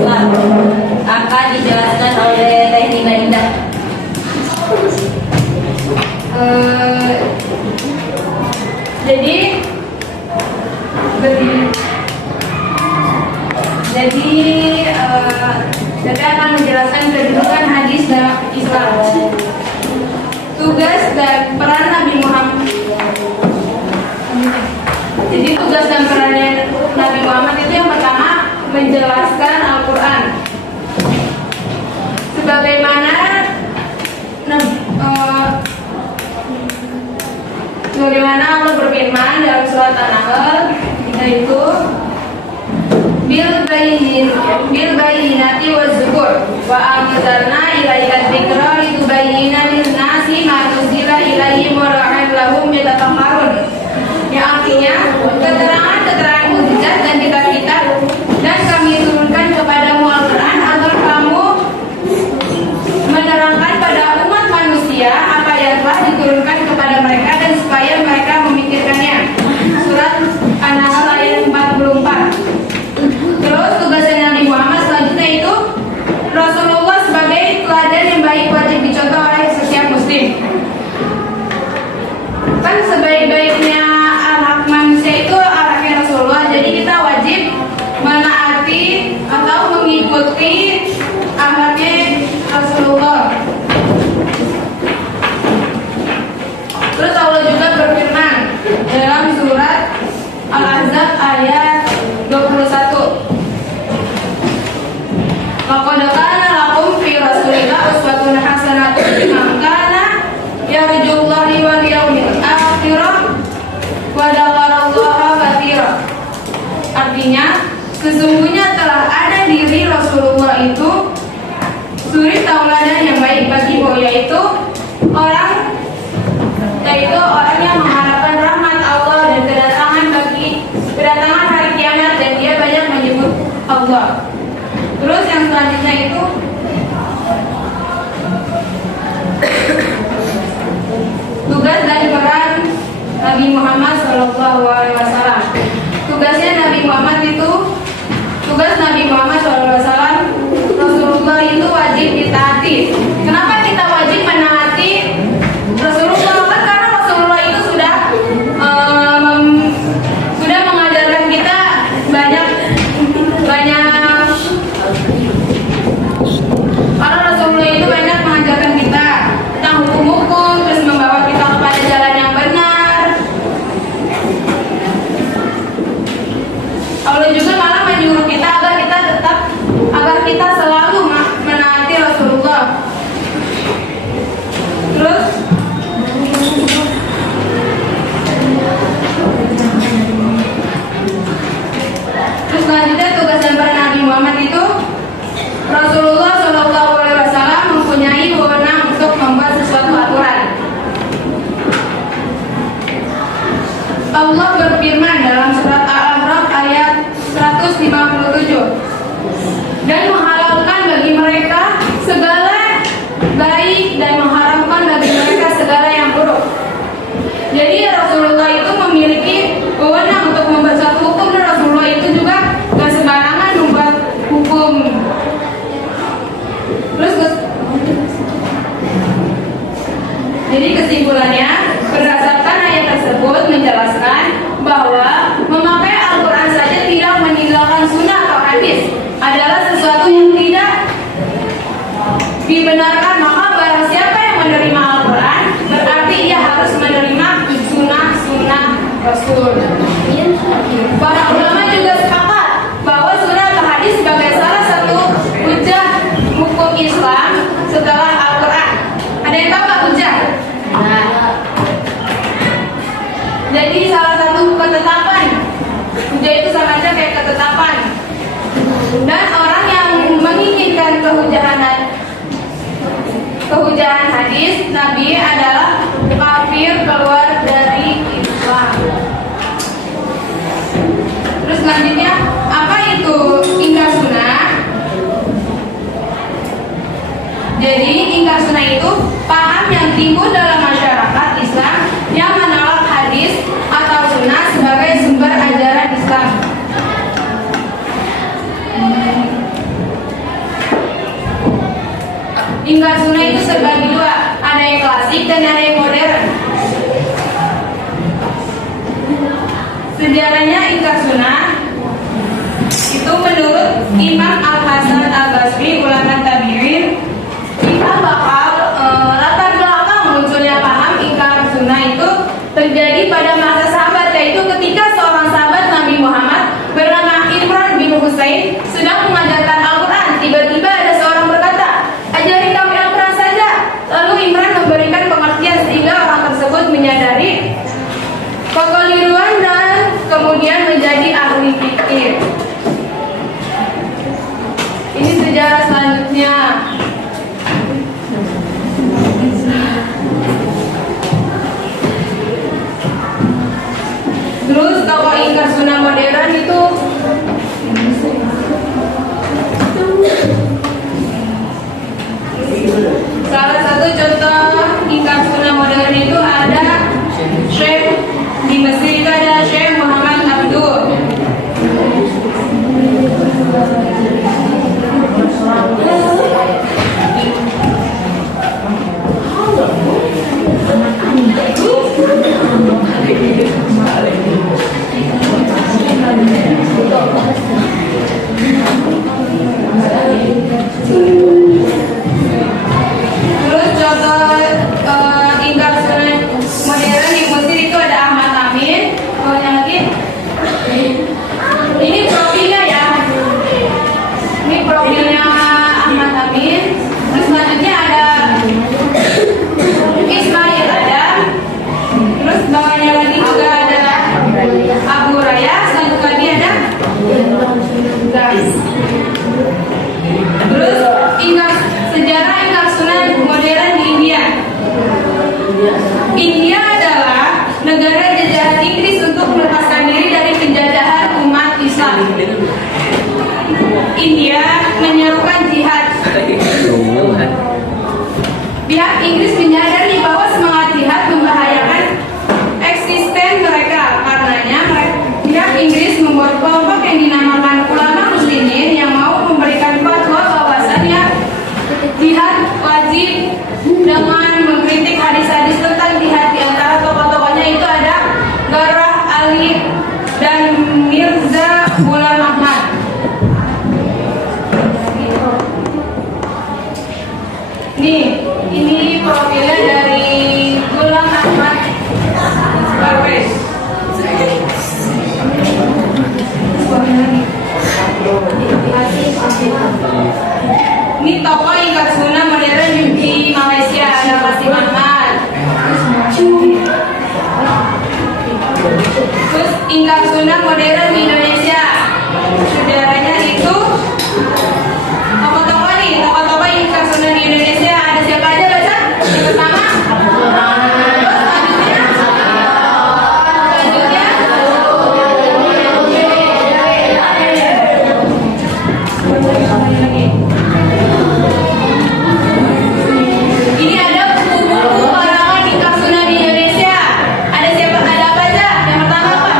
Islam. Akan dijelaskan oleh Teh Nina Indah. Saya akan menjelaskan kedudukan hadis dalam Islam. Tugas dan peran Nabi Muhammad. Jadi tugas dan perannya Nabi Muhammad itu yang pertama menjelaskan Al-Quran. Sebagaimana Allah berfirman dalam surat An-Nahl, yaitu bil bayyinati waz-zubur wa anzalna ilaika dzikra litubayyana lin-nasi ma nuzila ilaihim wa la'allahum yatafakkarun. Yang artinya keterangan mukjizat dan kitab-kitab, dan kami turunkan kepadamu Al-Quran agar kamu menerangkan pada umat manusia apa yang telah diturunkan kepada mereka dan supaya mereka memikirkannya. Surat An-Nahl ayat 44. Terus tugasnya Nabi Muhammad selanjutnya itu Rasulullah sebagai teladan yang baik wajib dicontoh oleh setiap muslim. Kan sebaik-baiknya anak manusia itu anaknya Rasulullah, jadi kita wajib menaati atau mengikuti anaknya Rasulullah. Terus Allah juga berfirman dalam surat Al-Ahzab ayat 21. Laqad kana lakum fi Rasulillah uswatun hasanatun liman kana yarjullaha wal yawmil akhir wa dzakarallaha katsiran. Artinya, sesungguhnya telah ada diri Rasulullah itu suri tauladan yang baik bagimu, yaitu orang yang mengharapkan rahmat Allah dan kedatangan hari kiamat, dan dia banyak menyebut Allah. Terus yang selanjutnya itu tugas dan peran Nabi Muhammad SAW. Tugas Nabi Muhammad SAW, Rasulullah itu wajib ditaati. Kenapa kita wajib menaati Rasulullah? Karena Rasulullah itu sudah mengajarkan kita banyak. Karena Rasulullah itu banyak mengajarkan kita tentang hukum-hukum, terus membawa kita kepada jalan yang benar. Allah juga malah menyuruh kita agar kita selalu menaati Rasulullah. Terus selanjutnya tugas dan peran Nabi Muhammad itu Rasulullah SAW mempunyai wewenang untuk membuat sesuatu aturan. Allah berfirman dalam surat Al-A'raf ayat 157, dan menghalalkan bagi mereka segala baik dan mengharamkan bagi mereka segala yang buruk. Jadi Rasulullah itu memiliki wewenang untuk membuat suatu hukum, dan Rasulullah itu juga gak sembarangan membuat hukum. Jadi kesimpulannya, berdasarkan ayat tersebut menjelaskan bahwa memakai Al-Quran saja tidak meninggalkan sunnah atau hadis adalah sesuatu yang tidak dibenarkan. Maka barang siapa yang menerima Al-Quran, berarti ia harus menerima sunnah Rasul. Para ulama juga sepakat bahwa sunnah atau hadis sebagai salah satu hujjah hukum Islam setelah Al-Quran. Ada yang tahu nggak hujjah? Jadi salah satu ketetapan. Hujjah itu sama aja kayak ketetapan. Dan orang yang menginginkan kehujahan hadis Nabi adalah kafir, keluar dari Islam. Terus selanjutnya, apa itu ingkar sunnah? Jadi ingkar sunnah itu paham yang timbul dalam masyarakat Islam yang menolak hadis atau sunnah sebagai sumber ajaran Islam. Ingkar sunnah itu terbagi dua, ada yang klasik dan ada yang modern. Sejarahnya ingkar sunnah itu menurut Imam Al-Hasan Al-Basri, ulama tabi'in, kita bakal latar belakang munculnya paham ingkar sunnah itu terjadi pada masa sahabat, yaitu ketika seorang sahabat Nabi Muhammad bernama Imran bin Husain sedang mengajarkan Al-Quran. Tiba-tiba ada seorang berkata, "Ajari kami Al-Quran saja." Lalu Imran memberikan pengertian sehingga orang tersebut menyadari kekeliruan dan kemudian menjadi ahli fikih. Ini sejarah selanjutnya. Terus tokoh ingkar sunnah modern itu salah satu contoh ingkar sunnah modern itu ada Syekh di Mesir, itu ada Syekh Muhammad Abdul. Terus contoh ingkar sunnah modern di Mesir itu ada Ahmad Amin. Bawahnya lagi. Ini profilnya ya. Ini profilnya Ahmad Amin. Terus selanjutnya ada Ismail Adam. Terus bawahnya lagi juga ada Abu Raya. Selanjutnya lagi ada Gas. Terus sejarah ingkar sunnah modern di India. India adalah negara jajahan Inggris untuk melepaskan diri dari penjajahan umat Islam. India menyerukan jihad. Pihak Inggris menyadari bahwa semangat jihad membahayakan eksisten mereka. Karenanya pihak Inggris membuat kelompok yang dinamakan ulama muslimin yang mau memberikan fatwa bahwasannya jihad wajib dengan mengkritik hadis-hadis tentang jihad. Di antara tokoh-tokohnya itu ada Garah Ali dan Mirza Ghulam Ahmad. Nih, ini profilnya dari Ghulam Ahmad Parvez. Ini tokoh ingkar sunnah modern di Malaysia, ada Qasim Ahmad. Terus ingkar sunnah modern di Indonesia, sejarahnya itu tokoh-tokoh nih, tokoh-tokoh ingkar sunnah di Indonesia ada siapa aja baca? Yang pertama, terus selanjutnya. Ini ada buku-buku karangan ingkar sunnah di Indonesia. Ada siapa? Ada apa aja? Yang pertama apa?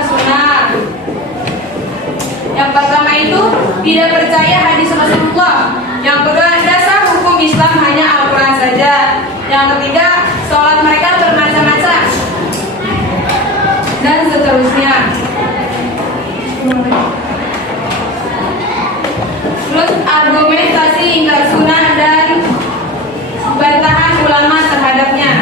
ingkar sunnah. Yang pertama itu tidak percaya hadis Rasulullah. Yang kedua, dasar hukum Islam hanya Al-Quran saja. Yang ketiga, sholat mereka bermacam-macam, dan seterusnya. Terus argumentasi ingkar sunnah dan bantahan ulama terhadapnya.